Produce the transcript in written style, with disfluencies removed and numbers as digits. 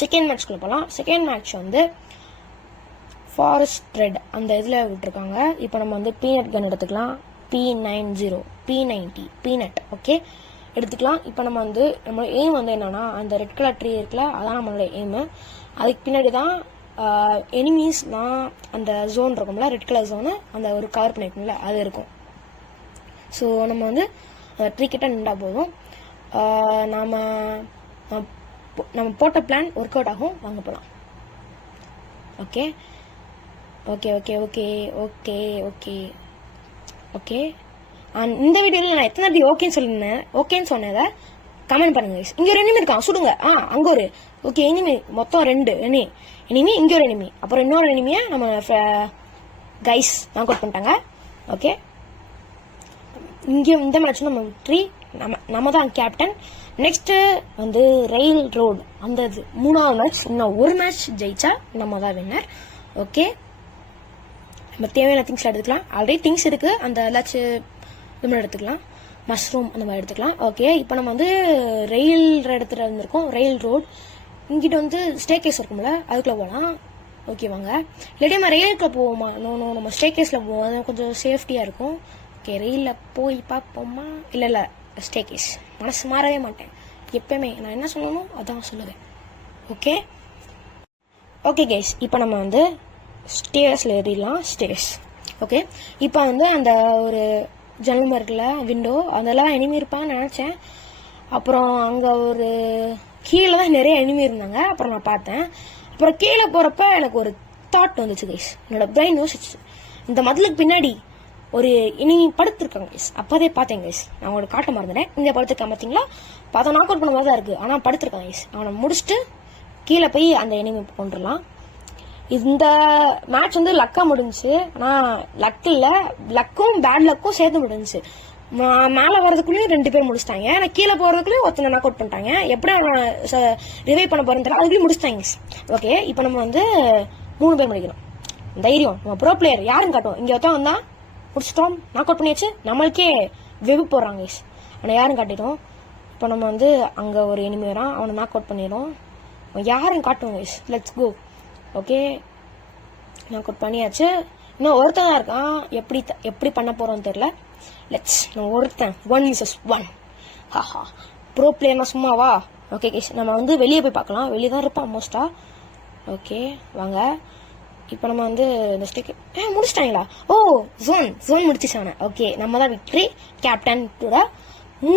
Second மேட்ச்க்குள்ள போகலாம். Second match வந்து forest red அந்த இதில் விட்டுருக்காங்க. இப்போ நம்ம வந்து பீனட் கன் எடுத்துக்கலாம். P90 P90 பீனட் ஓகே எடுத்துக்கலாம். இப்போ நம்ம வந்து நம்மளோட எய்ம் வந்து என்னன்னா அந்த ரெட் கலர் ட்ரீ இருக்குல்ல, அதான் நம்மளோட எய்மு. அதுக்கு பின்னாடி தான் எனிமீஸ்லாம் அந்த ஜோன் இருக்கும்ல, ரெட் கலர் ஜோனு, அந்த ஒரு கவர் பண்ணிருக்கோம்ல அது இருக்கும். ஸோ நம்ம வந்து ட்ரீ கிட்ட நின்றா போதும். நம்ம போட்ட பிளான் ஒர்க் அவுட் ஆகும். வாங்க போகலாம். Okay okay okay okay okay okay okay இந்த வீடியோவில் நான் எத்தனை ஓகேன்னு சொல்லியிருந்தேன். ஓகேன்னு சொன்னதை கமெண்ட் பண்ணுங்க. இங்கே ஒரு எனிமி இருக்கான், சுடுங்க. அங்கே ஒரு ஓகே எனிமி, மொத்தம் 2 எனிமி, இங்கே ஒரு எனிமி, அப்புறம் இன்னொரு எனிமியை நம்ம கைஸ் நாக் அவுட் பண்ணிட்டாங்க. ஓகே இங்கே இந்த மேட்ச் நம்ம விக்ட்ரி, நம்ம தான் கேப்டன். நெக்ஸ்ட் வந்து ரெயில் ரோடு அந்த இது 3வது மேட்ச். இன்னும் ஒரு மேட்ச் ஜெயிச்சா நம்ம தான் வின்னர். ஓகே நம்ம தேவையான திங்ஸ் எடுத்துக்கலாம். ஆல்ரெடி திங்ஸ் இருக்கு, அந்த ஏதாச்சும் இது எடுத்துக்கலாம். மஷ்ரூம் அந்த மாதிரி எடுத்துக்கலாம். ஓகே இப்போ நம்ம வந்து ரெயில் இடத்துல இருந்திருக்கோம். ரெயில் ரோடு இங்கிட்ட வந்து ஸ்டே கேஸ் இருக்கும்ல, அதுக்குள்ள போகலாம். ஓகே வாங்க. இல்லாட்டி நம்ம ரெயிலுக்குள்ள போவோமா? நம்ம ஸ்டே கேஸில் போவோம், அது கொஞ்சம் சேஃப்டியாக இருக்கும். ஓகே ரெயிலில் போய் பார்ப்போமா? இல்லை ஸ்டே கேஸ். மனசு மாறவே மாட்டேன் எப்பயுமே, நான் என்ன சொல்லணும் அதான் சொல்லுவேன். ஓகே ஓகே கைஸ் இப்போ நம்ம வந்து ஸ்டேர்ஸில் ஏறிடலாம். ஸ்டேர்ஸ் ஓகே இப்போ வந்து அந்த ஒரு ஜன்னல் இருக்குல்ல, விண்டோ, அதெல்லாம் எனிமி இருப்பான்னு நினச்சேன். அப்புறம் அங்கே ஒரு கீழே தான் நிறைய எனிமி இருந்தாங்க. அப்புறம் நான் பார்த்தேன். அப்புறம் கீழே போகிறப்ப எனக்கு ஒரு தாட் வந்துச்சு கைஸ். என்னோட பிரெயின் யோசிச்சு, இந்த மதிலுக்கு பின்னாடி ஒரு எனிமி படுத்துருக்காங்க கைஸ். அப்போதே பார்த்தேன் கைஸ், நான் உங்களுக்கு காட்ட மறந்துட்டேன். இந்த படுத்துருக்கேன் பார்த்தீங்களா? பார்த்தா நாக் அவுட் பண்ண மாதிரி தான் இருக்குது, ஆனால் படுத்துருக்காங்க கைஸ். அவனை முடிச்சுட்டு கீழே போய் அந்த எனிமி கொண்டுடலாம். இந்த மேட்ச் வந்து லக்கா முடிஞ்சிச்சு. ஆனால் லக் இல்லை, லக்கும் பேட் லக்கும் சேர்த்து முடிஞ்சிச்சு. மேலே வரதுக்குள்ளேயும் 2 பேர் முடிச்சிட்டாங்க. ஆனால் கீழே போகிறதுக்குள்ளேயும் ஒருத்தனை நாக் அவுட் பண்ணிட்டாங்க. எப்படி அவனை ரிவைவ் பண்ண போகிறேன்னு தெரியல, அதுக்குள்ளேயும் முடிச்சிட்டாங்க. ஓகே இப்போ நம்ம வந்து 3 பேர் முடிக்கணும். தைரியம், நம்ம ப்ரோ பிளேயர் யாருன்னு காட்டுவோம். இங்கே ஒருத்தன் வந்தா முடிச்சிட்டோம், நாக் அவுட் பண்ணியாச்சு. நம்மளுக்கே வெவு போடுறாங்க கைஸ், ஆனால் யாரும் காட்டிடும். இப்போ நம்ம வந்து அங்கே ஒரு எனிமி வரான், அவனை நாக் அவுட் பண்ணிடும். யாரும் காட்டுவோம் guys. Let's go. Okay knock out பண்ணியாச்சு. இன்னும் ஒருத்தன் தான் இருக்கான். எப்படி பண்ண போகிறோன்னு தெரியல. லெட்ஸ் நான் ஒருத்தன் 1 vs 1. ஹாஹா ப்ரோ பிளேயர்னா சும்மாவா? ஓகே கைஸ் நம்ம வந்து வெளியே போய் பார்க்கலாம். வெளியே தான் இருப்பான் மோஸ்ட்டாக. ஓகே வாங்க. இப்போ நம்ம வந்து இந்த ஸ்டிக் முடிச்சிட்டாங்களா? ஜோன் முடிச்சிச்சானே. ஓகே நம்ம தான் விக்ட்ரி. கேப்டன் கூட